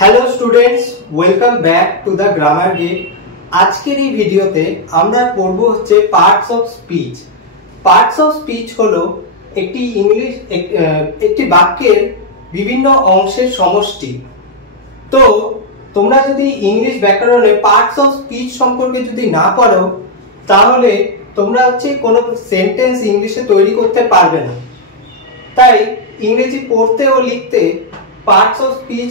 Hello students, welcome back to the grammar gate. আজকের এই ভিডিওতে আমরা পড়ব হচ্ছে parts of speech. Parts of speech হলো একটি বাক্যের বিভিন্ন অংশের সমষ্টি। তো তোমরা যদি ইংলিশ ব্যাকরণে পার্টস অফ স্পিচ সম্পর্কে যদি না পড়ো, তাহলে তোমরা হচ্ছে কোনো সেন্টেন্স ইংলিশে তৈরি করতে পারবে না। তাই ইংরেজি পড়তে ও লিখতে পার্টস অফ স্পিচ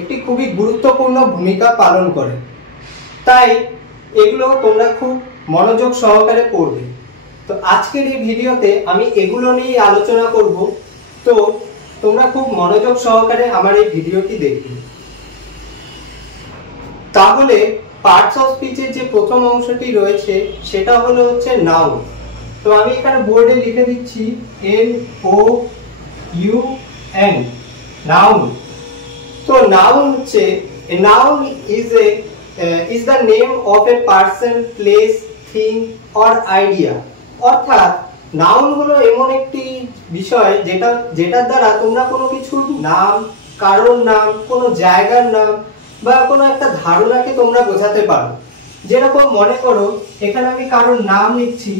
একটি খুবই গুরুত্বপূর্ণ ভূমিকা পালন করে। তাই এগুলো তোমরা খুব মনোযোগ সহকারে পড়বে। তো আজকের এই ভিডিওতে আমি এগুলো নিয়ে আলোচনা করব। তো তোমরা খুব মনোযোগ সহকারে আমার এই ভিডিওটি দেখবে। তাহলে পার্টস অফ স্পিচের যে প্রথম অংশটি রয়েছে সেটা হলো হচ্ছে নাউন। তো আমি এখানে বোর্ডে লিখে দিচ্ছি NOUN, নাউন। তো নাউন হচ্ছে noun is the name of a person, place, thing or idea। অর্থাৎ নাউন হলো এমন একটি বিষয় যেটার দ্বারা তোমরা কোনো কিছুর নাম, কারোর নাম, কোনো জায়গার নাম বা কোনো একটা ধারণাকে তোমরা বোঝাতে পারো। যেরকম মনে করো এখানে আমি কারোর নাম লিখছি,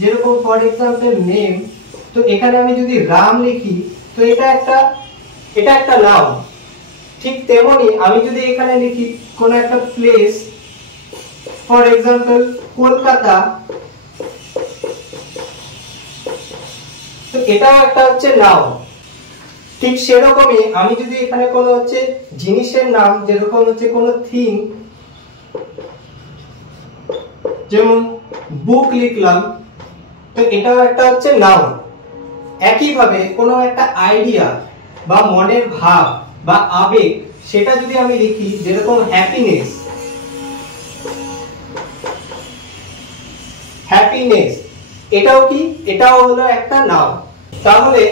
যেরকম ফর এক্সাম্পল নেম। তো এখানে আমি যদি রাম লিখি তো এটা একটা নাউন। ঠিক তেমনি আমি যদি এখানে লিখি কোন একটা প্লেস, ফর এক্সাম্পল কলকাতা, তো এটাও একটা হচ্ছে নাউন। ঠিক সেরকমই আমি যদি এখানে কোনো হচ্ছে জিনিসের নাম, যেরকম হচ্ছে কোনো থিং, যেমন বুক লিখলাম, তো এটাও একটা হচ্ছে নাউন। একইভাবে কোনো একটা আইডিয়া বা মনের ভাব বা আবেগ, সেটা যদি আমি লিখি যেরকম হ্যাপিনেস, এটাও হলো একটা নাউন। তাহলে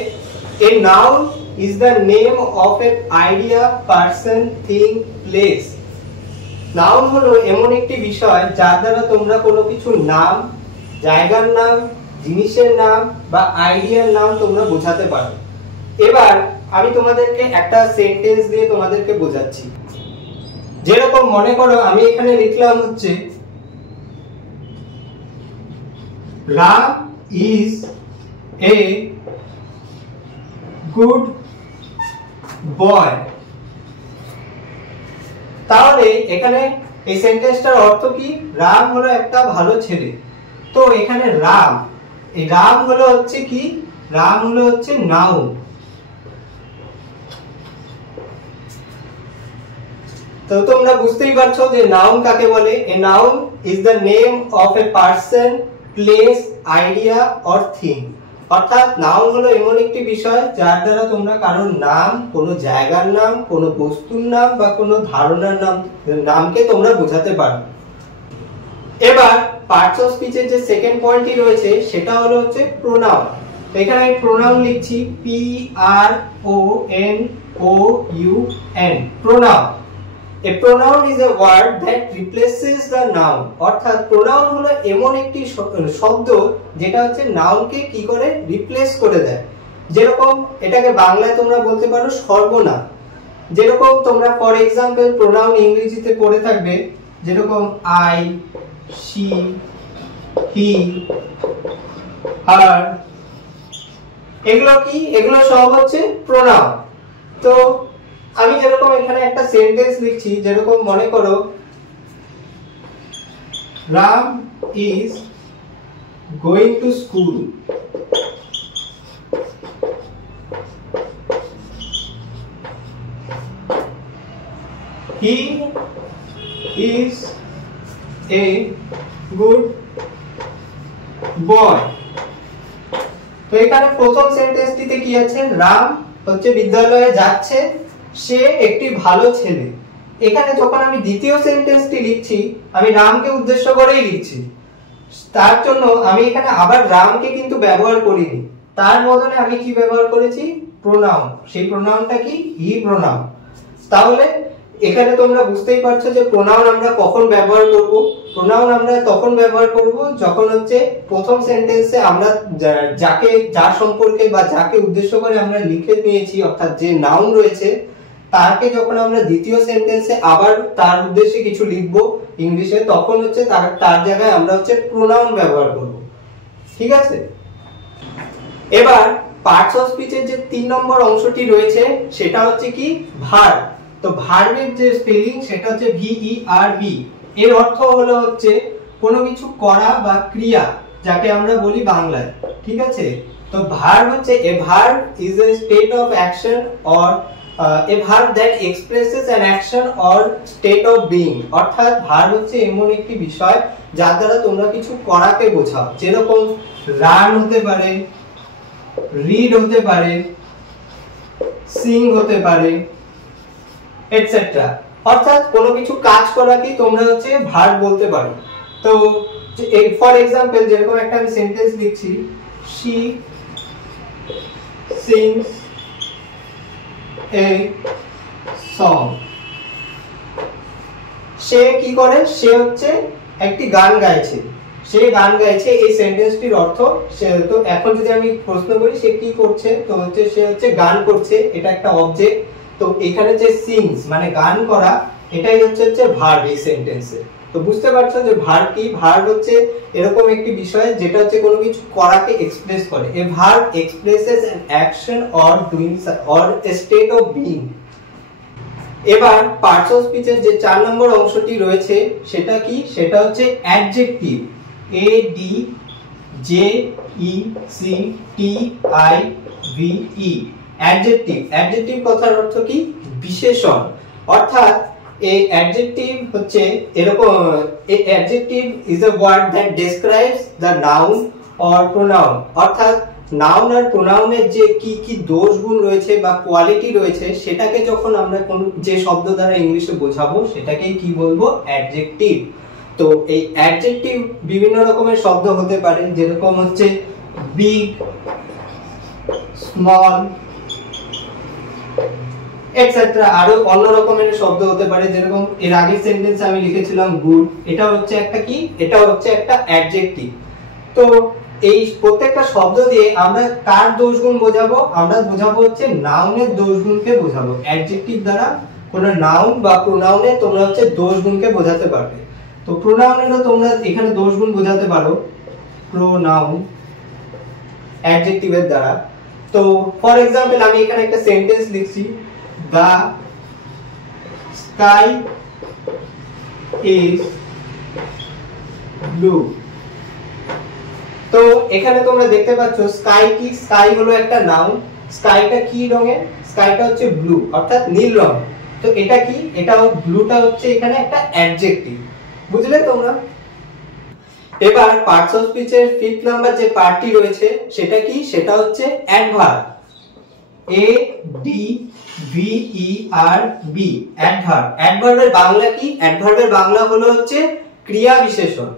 a noun is the name of an idea, person, thing, place। Noun হলো এমন একটি বিষয় যার দ্বারা তোমরা কোনো কিছুর নাম, জায়গার নাম, জিনিসের নাম বা আইডিয়ার নাম তোমরা বোঝাতে পারো। এবার আমি তোমাদেরকে একটা সেন্টেন্স দিয়ে তোমাদেরকে বোঝাচ্ছি। যেরকম মনে করো আমি এখানে লিখলাম হচ্ছে Ram is a good boy. তাহলে এখানে এই সেন্টেন্সটার অর্থ কি? রাম হলো একটা ভালো ছেলে। তো এখানে এই রাম হলো হচ্ছে কি? রাম হলো হচ্ছে নাউন। তো তোমরা বুঝতেই পারছো যে নাউন কাকে বলে। A noun is the name of a person, place, idea or thing. অর্থাৎ নাউন হলো এমন একটি বিষয় যার দ্বারা তোমরা কারোর নাম, কোনো জায়গার নাম, কোনো বস্তুর নাম বা কোনো ধারণার নামকে তোমরা বোঝাতে পারো। এবার পার্টস অফ স্পিচের যে সেকেন্ড পয়েন্টটি রয়েছে সেটা হলো হচ্ছে প্রোনাউন। তো এখানে আমি প্রোনাউন লিখছি PRONOUN, pronoun. A pronoun is a word that replaces the noun। অর্থাৎ প্রোনাউন হলো এমন একটি শব্দ যেটা হচ্ছে নাউনকে কি করে রিপ্লেস করে দেয়। যেরকম এটাকে বাংলায় তোমরা বলতে পারো সর্বনাম। যেরকম তোমরা ফর এক্সাম্পল প্রোনাউন ইংরেজিতে পড়ে থাকবে, যেরকম আই, শি, হি, হার, এগুলো কি? এগুলো সব হচ্ছে প্রোনাউন। তো আমি যেরকম এখানে একটা সেন্টেন্স লিখছি, যেরকম মনে করো Ram is going to school. He is a good boy. তো এখানে প্রথম সেন্টেন্সটিতে কি আছে? রাম হচ্ছে বিদ্যালয়ে যাচ্ছে, সে একটি ভালো ছেলে। এখানে যখন আমি দ্বিতীয় সেন্টেন্সটি লিখছি আমি রামকে উদ্দেশ্য করেই লিখছি। তার জন্য আমি এখানে আবার রামকে কিন্তু ব্যবহার করিনি, তার বদলে আমি কি ব্যবহার করেছি? প্রোনাউন। সেই প্রোনাউনটা কি? হি প্রোনাউন। তাহলে এখানে তোমরা বুঝতেই পারছো যে প্রোনাউন আমরা কখন ব্যবহার করব। প্রোনাউন আমরা তখন ব্যবহার করব যখন হচ্ছে প্রথম সেন্টেন্সে আমরা যার সম্পর্কে বা যাকে উদ্দেশ্য করে আমরা লিখে নিয়েছি, অর্থাৎ যে নাউন রয়েছে তাকে যখন আমরা দ্বিতীয় সেন্টেন্সে আবার তার উদ্দেশ্যে কিছু লিখব ইংলিশে, তখন হচ্ছে তার জায়গায় আমরা হচ্ছে প্রোনাউন ব্যবহার করব। ঠিক আছে, এবার পার্টস অফ স্পিচের যে 3 নম্বর অংশটি রয়েছে সেটা হচ্ছে কি ভার্ব। তো ভার্বের যে স্পেলিং সেটা হচ্ছে VERB। এর অর্থ হলো হচ্ছে কোনো কিছু করা বা ক্রিয়া, যাকে আমরা বলি বাংলায়। ঠিক আছে, তো ভার্ব হচ্ছে a verb is a state of action or a verb that expresses an action or state of being. অর্থাৎ ভার্ব হচ্ছে এমন একটি বিষয় যার দ্বারা তোমরা কিছু করাকে বোঝাও, যেরকম রান হতে পারে, রিড হতে পারে, সিং হতে পারে, এটসেট্রা। অর্থাৎ কোনো কিছু কাজ করাকে তোমরা হচ্ছে ভার্ব বলতে পারো। তো ফর এক্সাম্পল যেরকম একটা আমি সেন্টেন্স লিখছি, she sings a song। সে কি করে, সে হচ্ছে একটি গান গাইছে, সে গান গাইছে, এই সেন্টেন্সটির অর্থ সে। তো এখন যদি আমি প্রশ্ন করি সে কি করছে, তো হচ্ছে সে হচ্ছে গান করছে, এটা একটা অবজেক্ট। তো এখানে যে সিংস মানে গান করা, এটাই হচ্ছে ভার্ব এই সেন্টেন্সে। তো বুঝতে পারছো যে ভার্ব কি? ভার্ব হচ্ছে এরকম একটি বিষয় যেটা হচ্ছে কোনো কিছু করাকে এক্সপ্রেস করে। A verb expresses an action or doing or a state of being. এবার পার্টস অফ স্পিচের যে 4 নম্বর অংশটি রয়েছে সেটা কি, সেটা হচ্ছে অ্যাডজেক্টিভ। ADJECTIVE। অ্যাডজেক্টিভ, অ্যাডজেক্টিভ কথার অর্থ কি? বিশেষণ। অর্থাৎ এই অ্যাডজেক্টিভ হচ্ছে এরকম, adjective is a word that describes the noun or pronoun. অর্থাৎ নাউন আর প্রোনাউনের যে কি কি দোষ গুণ রয়েছে বা কোয়ালিটি রয়েছে, সেটাকে যখন আমরা কোন যে শব্দ দ্বারা ইংলিশে বোঝাবো সেটাকেই কি বলবো? অ্যাডজেক্টিভ। তো এই অ্যাডজেক্টিভ বিভিন্ন রকমের শব্দ হতে পারে, যেরকম হচ্ছে বিগ, স্মল, এটসেট্রা। আরো অন্য রকমের শব্দ হতে পারে, যেরকম এর আগের সেন্টেন্সে আমি লিখেছিলাম গুড, এটা হচ্ছে একটা কি, এটা হচ্ছে একটা অ্যাডজেক্টিভ। তো এই প্রত্যেকটা শব্দ দিয়ে আমরা কার দোষগুণ বোঝাবো? আমরা বোঝাবো হচ্ছে নাউনের দোষগুণকে বোঝাবো। অ্যাডজেক্টিভ দ্বারা কোনো নাউন বা প্রোনাউনে তোমরা হচ্ছে দোষগুণকে বোঝাতে পারবে। তো প্রোনাউনেরও তোমরা এখানে দোষগুণ বোঝাতে পারো, প্রোনাউন অ্যাডজেক্টিভের দ্বারা। তো ফর এক্সাম্পল আমি এখানে একটা সেন্টেন্স লিখছি, the sky is blue। তো এখানে তোমরা দেখতে পাচ্ছ স্কাই কি, স্কাই হলো একটা নাউন। স্কাইটা কি রঙের? স্কাইটা হচ্ছে ব্লু, অর্থাৎ নীল রং। তো এটা কি, এটা ব্লুটা হচ্ছে এখানে একটা অ্যাডজেক্টিভ। বুঝলে তোমরা? এবার পার্টস অফ স্পিচের 5th নাম্বার যে পার্টটি রয়েছে সেটা কি, সেটা হচ্ছে অ্যাডভার্ব। ADVERB, adverb. অ্যাডভার্বের বাংলা কি? অ্যাডভার্বের বাংলা হলো হচ্ছে ক্রিয়া বিশেষণ।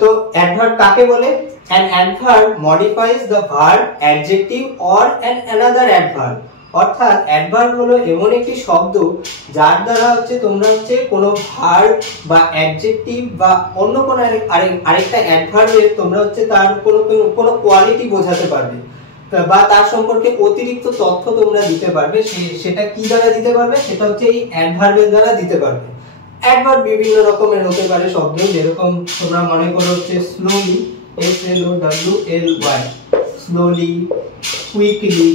তো অ্যাডভার্ব কাকে বলে? An adverb modifies the verb, adjective or another adverb। অর্থাৎ অ্যাডভার্ব হলো এমন একটি শব্দ যার দ্বারা হচ্ছে তোমরা হচ্ছে কোনো ভার্ব বা অ্যাডজেক্টিভ বা অন্য কোনো আরেকটা অ্যাডভার্বের তোমরা হচ্ছে তার কোনো কোয়ালিটি বোঝাতে পারবে বা তার সম্পর্কে অতিরিক্ত তথ্য তোমরা দিতে পারবে। সেটা কি দ্বারা দিতে পারবে? সেটা হচ্ছে এই অ্যাডভার্বের দ্বারা দিতে পারবে। অ্যাডভার্ব বিভিন্ন রকমের হতে পারে শব্দ, যেরকম তোমরা মনে করো হচ্ছে slowly, SLOWLY, slowly, quickly,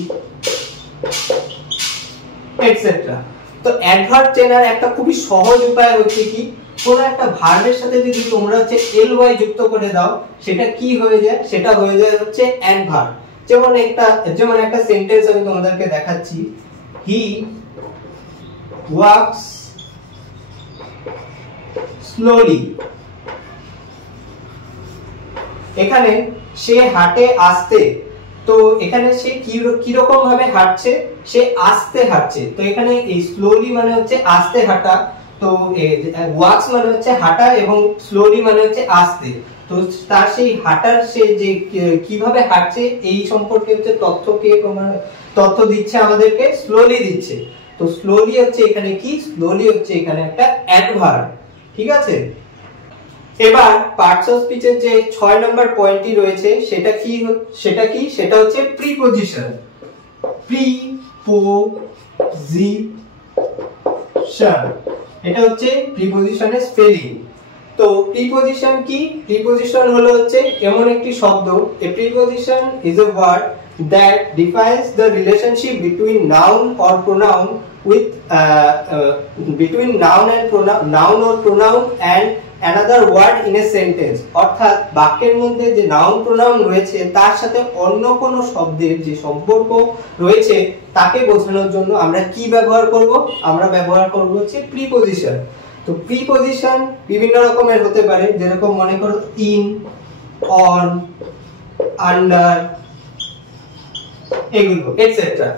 etcetera. তো অ্যাডভার্ব চেনার একটা খুবই সহজ উপায় হচ্ছে কি, কোনো একটা ভার্বের সাথে যদি তোমরা হচ্ছে ly যুক্ত করে দাও, সেটা কি হয়ে যায়? সেটা হয়ে যায় হচ্ছে অ্যাডভার্ব। যেমন একটা সেন্টেন্স আমি তোমাদেরকে দেখাচ্ছি, হি ওয়াকস স্লোলি। এখানে সে হাঁটে আস্তে। তো এখানে সে কি রকম ভাবে হাঁটছে? সে আস্তে হাঁটছে। তো এখানে এই স্লোলি মানে হচ্ছে আস্তে হাঁটা, তো ওয়াকস মানে হচ্ছে হাঁটা এবং স্লোলি মানে হচ্ছে আস্তে। তো তার সেই হাঁটার সে যে কিভাবে হাঁটছে এই সম্পর্কে হচ্ছে তথ্য দিচ্ছে আমাদেরকে, স্লোলি দিচ্ছে। তো স্লোলি হচ্ছে এখানে কি? স্লোলি হচ্ছে এখানে একটা অ্যাডভার্ব। ঠিক আছে, এবার পার্টস অফ স্পিচের যে 6 নম্বর পয়েন্টটি রয়েছে সেটা কি, সেটা হচ্ছে প্রিপোজিশন। প্রিপোজিশন প্রিপোজিশন, এটা হচ্ছে প্রিপোজিশনের স্পেলিং। তো প্রিপোজিশন কি? প্রিপোজিশন হলো হচ্ছে এমন একটি শব্দ, a preposition is a word that defines the relationship between noun or pronoun with between noun or pronoun and another word in a sentence। অর্থাৎ বাক্যের মধ্যে যে নাউন প্রোনাউন রয়েছে তার সাথে অন্য কোন শব্দের যে সম্পর্ক রয়েছে তাকে বোঝানোর জন্য আমরা কি ব্যবহার করব? আমরা ব্যবহার করব হচ্ছে প্রিপোজিশন। তো প্রিপোজিশন বিভিন্ন রকমের হতে পারে, যেরকম মনে করো ইন, অন, আন্ডার, এগুলো এটসেট্রা।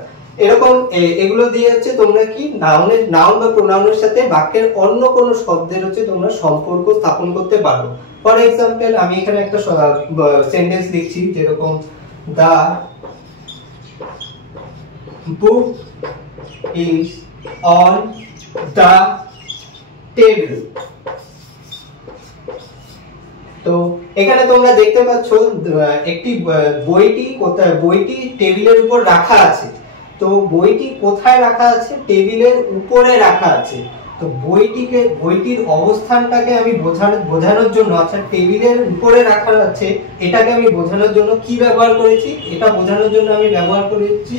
এরকম এগুলো দিয়ে হচ্ছে তোমরা কি নাউন বা প্রোনাউনের সাথে বাক্যের অন্য কোন শব্দের হচ্ছে তোমরা সম্পর্ক স্থাপন করতে পারো। ফর এক্সাম্পল আমি এখানে একটা সেন্টেন্স লিখছি, যেরকম the book is on the table. তো এখানে তোমরা দেখতে পাচ্ছ একটি বইটি টেবিলের উপর রাখা আছে। তো বইটি কোথায় রাখা আছে? টেবিলের উপরে রাখা আছে। তো বইটির অবস্থানটাকে আমি বোঝানোর জন্য, আচ্ছা টেবিলের উপরে রাখা আছে এটাকে আমি বোঝানোর জন্য কি ব্যবহার করেছি? এটা বোঝানোর জন্য আমি ব্যবহার করেছি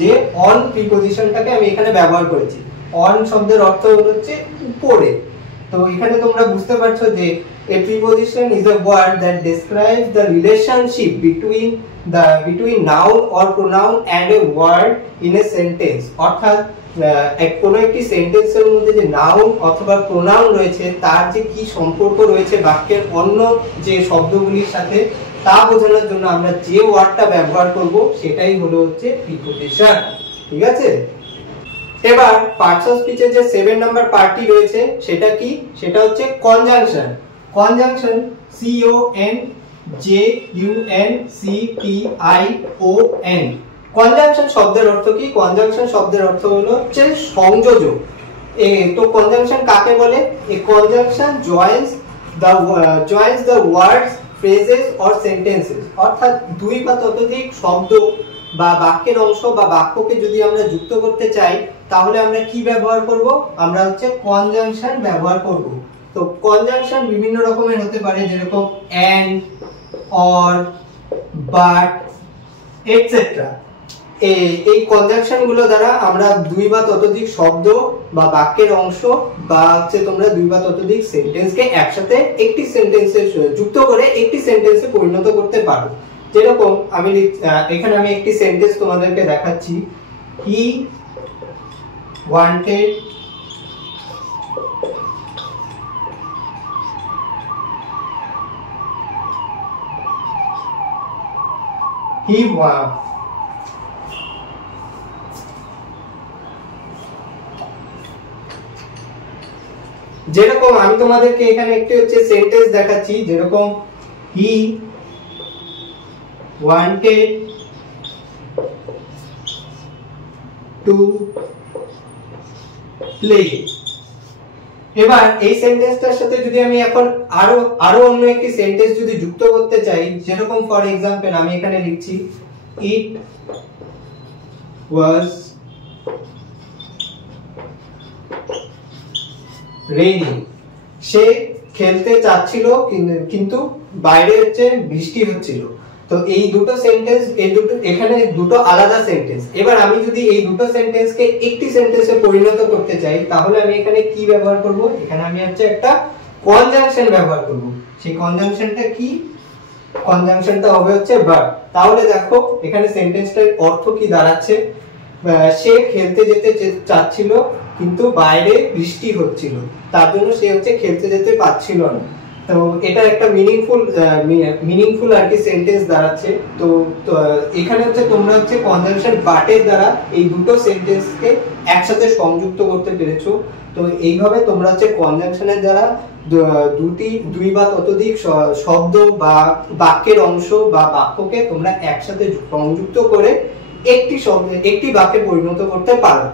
যে অন প্রিপোজিশনটাকে আমি এখানে ব্যবহার করেছি। অন শব্দের অর্থ হচ্ছে উপরে। তো এখানে তোমরা বুঝতে পারছো যে a preposition is a word that describes the relationship between noun or pronoun and a word in a sentence। অর্থাৎ কোনো একটি সেন্টেন্সের মধ্যে যে নাউন অথবা প্রোনাউন রয়েছে তার যে কি সম্পর্ক রয়েছে বাক্যের অন্য যে শব্দগুলির সাথে তা বোঝানোর জন্য আমরা যে ওয়ার্ডটা ব্যবহার করব সেটাই হলো হচ্ছে প্রিপোজিশন। ঠিক আছে? এবার পার্টস অফ স্পিচের যে 7 নাম্বার পার্টটি রয়েছে সেটা কি? সেটা হচ্ছে কনজাংশন। Conjunction, CONJUNCTION। কনজাংশন শব্দের অর্থ কি? কনজাংশন শব্দের অর্থ হলো হচ্ছে সংযোজক। তো কনজাংশন কাকে বলে? A conjunction joins the words, phrases or sentences। অর্থাৎ দুই বা ততোধিক শব্দ বা বাক্যের অংশ বা বাক্যকে যদি আমরা যুক্ত করতে চাই তাহলে আমরা কি ব্যবহার করব? আমরা হচ্ছে কনজাংশন ব্যবহার করব। তো কনজাংশন বিভিন্ন রকমের হতে পারে, যেরকম and, or, but, এটসেট্রা। এই কনজাংশন গুলো দ্বারা আমরা দুই বা ততোধিক শব্দ বা বাক্যের অংশ বা হচ্ছে তোমরা দুই বা ততোধিক সেন্টেন্সকে একসাথে একটি সেন্টেন্সে যুক্ত করে একটি সেন্টেন্সে পরিণত করতে পারো। যেরকম এখানে আমি একটি সেন্টেন্স তোমাদেরকে দেখাচ্ছি, he wanted যেরকম আমি তোমাদেরকে এখানে একটি হচ্ছে সেন্টেন্স দেখাচ্ছি, যেরকম he wanted to play। এবার এই সেন্টেন্সটার সাথে যদি আমি এখন আরো অন্য একটি সেন্টেন্স যদি যুক্ত করতে চাই, যেরকম ফর এক্সাম্পল আমি এখানে লিখছি it was raining। সে খেলতে চাচ্ছিল কিন্তু বাইরে হচ্ছে বৃষ্টি হচ্ছিল। তো এই দুটো সেন্টেন্স, এখানে দুটো আলাদা সেন্টেন্স। এবার আমি যদি এই দুটো সেন্টেন্সকে একটি সেন্টেন্সে পরিণত করতে চাই তাহলে আমি এখানে কি ব্যবহার করব? এখানে আমি হচ্ছে একটা কনজাংশন ব্যবহার করব। সেই কনজাংশনটা কি? কনজাংশনটা হবে হচ্ছে ভার্ব। তাহলে দেখো এখানে সেন্টেন্সটার অর্থ কি দাঁড়াচ্ছে? সে খেলতে যেতে চাচ্ছিল কিন্তু বাইরে বৃষ্টি হচ্ছিল, তার জন্য সে হচ্ছে খেলতে যেতে পারছিল না। তো এটা একটা মিনিংফুল আর কি সেন্টেন্স দাঁড়াচ্ছে। তো এখানে হচ্ছে তোমরা হচ্ছে কনজাংশন বাটের দ্বারা এই দুটো সেন্টেন্সকে একসাথে সংযুক্ত করতে পেরেছো। তো এইভাবে তোমরা হচ্ছে কনজাংশনের দ্বারা দুই বা ততোধিক শব্দ বা বাক্যের অংশ বা বাক্যকে তোমরা একসাথে সংযুক্ত করে একটি বাক্যে পরিণত করতে পারো।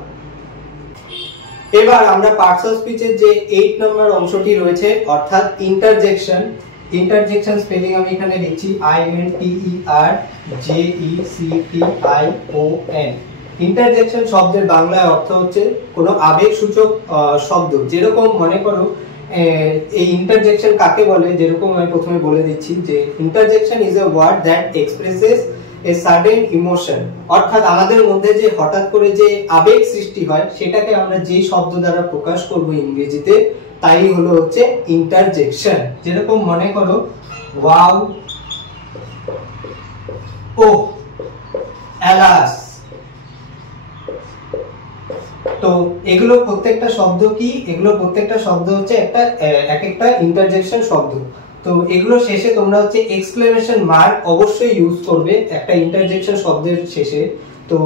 এবার আমরা পার্টস অফ স্পিচের যে 8 নম্বর অংশটি রয়েছে অর্থাৎ ইন্টারজেকশন। ইন্টারজেকশন স্পেলিং আমি এখানে লিখছি INTERJECTION। ইন্টারজেকশন শব্দের বাংলায় অর্থ হচ্ছে কোনো আবেগসূচক শব্দ। যেরকম মনে করো এই ইন্টারজেকশন কাকে বলে, যেরকম আমি প্রথমে বলে দিচ্ছি যে interjection is a word that expresses a certain emotion, অর্থাৎ আমাদের মধ্যে যে হঠাৎ করে যে আবেগ সৃষ্টি হয় সেটাকে আমরা যে শব্দ দ্বারা প্রকাশ করব ইংরেজিতে তাই হলো হচ্ছে ইন্টারজেকশন। যেরকম মনে করো ওয়াও, ও, অ্যালাস। তো এগুলো প্রত্যেকটা শব্দ কি, এগুলো প্রত্যেকটা শব্দ হচ্ছে একটা এক একটা ইন্টারজেকশন শব্দ। তো এগুলো শেষে তোমরা হচ্ছে এক্সক্লেমেশন মার্ক অবশ্যই ইউজ করবে একটা ইন্টারজেকশন শব্দের শেষে। তো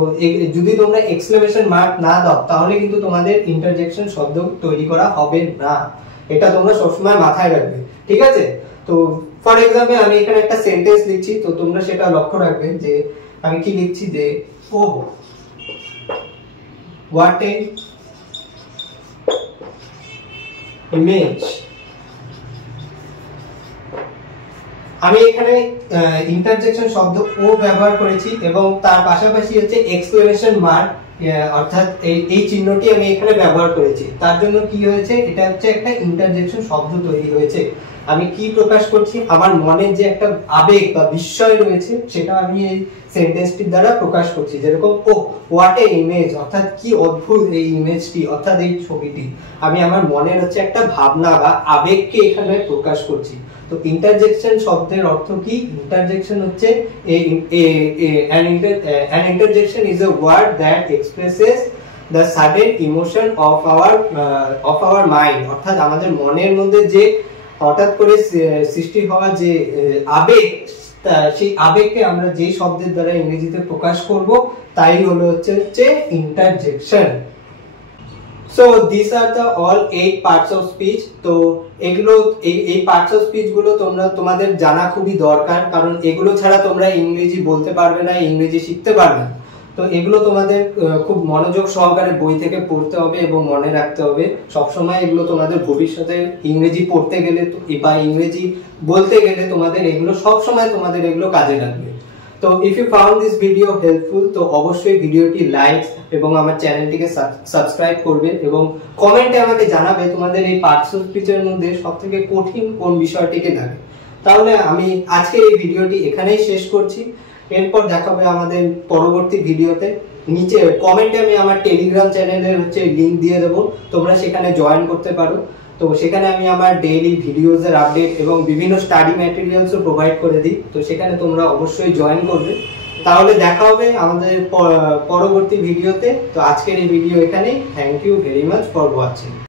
যদি তোমরা এক্সক্লেমেশন মার্ক না দাও তাহলে কিন্তু তোমাদের ইন্টারজেকশন শব্দ তৈরি করা হবে না, এটা তোমরা সবসময় মাথায় রাখবে, ঠিক আছে? তো ফর এক্সাম্পল আমি এখানে একটা সেন্টেন্স লিখছি, তো তোমরা সেটা লক্ষ্য রাখবে যে আমি কি লিখছি, যে ও what a image। আমি এখানে ইন্টারজেকশন শব্দ ও ব্যবহার করেছি এবং তার পাশাপাশি হচ্ছে এক্সক্লেমেশন মার্ক, অর্থাৎ এই চিহ্নটি আমি এখানে ব্যবহার করেছি। তার জন্য কি হয়েছে, এটা হচ্ছে একটা ইন্টারজেকশন শব্দ তৈরি হয়েছে। আমি কি প্রকাশ করছি, আমার মনের যে একটা আবেগ বা বিস্ময় রয়েছে সেটা আমি এই সেন্টেন্সটির দ্বারা প্রকাশ করছি। যেরকম ও হোয়াট এ ইমেজ, অর্থাৎ কি অদ্ভুত এই ইমেজটি, অর্থাৎ এই ছবিটি। আমি আমার মনের হচ্ছে একটা ভাবনা বা আবেগকে এখানে প্রকাশ করছি। তো ইন্টারজেকশন শব্দের অর্থ কি, ইন্টারজেকশন হচ্ছে an interjection is a word that expresses the sudden emotion of our mind, অর্থাৎ আমাদের মনের মধ্যে যে হঠাৎ করে সৃষ্টি হওয়া যে আবেগ, সেই আবেগকে আমরা যে শব্দের দ্বারা ইংরেজিতে প্রকাশ করব তাই হলো হচ্ছে interjection. So these are the all 8 parts of speech। তো এগুলো এই পার্টস অফ স্পিচ গুলো তোমাদের জানা খুবই দরকার, কারণ এগুলো ছাড়া তোমরা ইংরেজি বলতে পারবে না, ইংরেজি শিখতে পারবে না। তো এগুলো তোমাদের খুব মনোযোগ সহকারে বই থেকে পড়তে হবে এবং মনে রাখতে হবে সবসময়। এগুলো তোমাদের ভবিষ্যতে ইংরেজি পড়তে গেলে বা ইংরেজি বলতে গেলে তোমাদের এগুলো সবসময় তোমাদের এগুলো কাজে লাগবে। তো if you found this video helpful, তো অবশ্যই ভিডিওটি লাইক এবং আমার চ্যানেলটিকে সাবস্ক্রাইব করবে এবং কমেন্টে আমাকে জানাবে তোমাদের এই পার্টস অফ স্পিচের মধ্যে সবথেকে কঠিন কোন বিষয়টিকে লাগে। তাহলে আমি আজকে এই ভিডিওটি এখানেই শেষ করছি। এরপর দেখা হবে আমাদের পরবর্তী ভিডিওতে। নিচে কমেন্টে আমি আমার টেলিগ্রাম চ্যানেলের হচ্ছে লিংক দিয়ে দেবো, তোমরা সেখানে জয়েন করতে পারো। তো সেখানে আমি আমার ডেইলি ভিডিওসের আপডেট এবং বিভিন্ন স্টাডি ম্যাটেরিয়ালসও প্রোভাইড করে দিই, তো সেখানে তোমরা অবশ্যই জয়েন করবে। তাহলে দেখা হবে আমাদের পরবর্তী ভিডিওতে। তো আজকের এই ভিডিও এখানেই। Thank you very much for watching.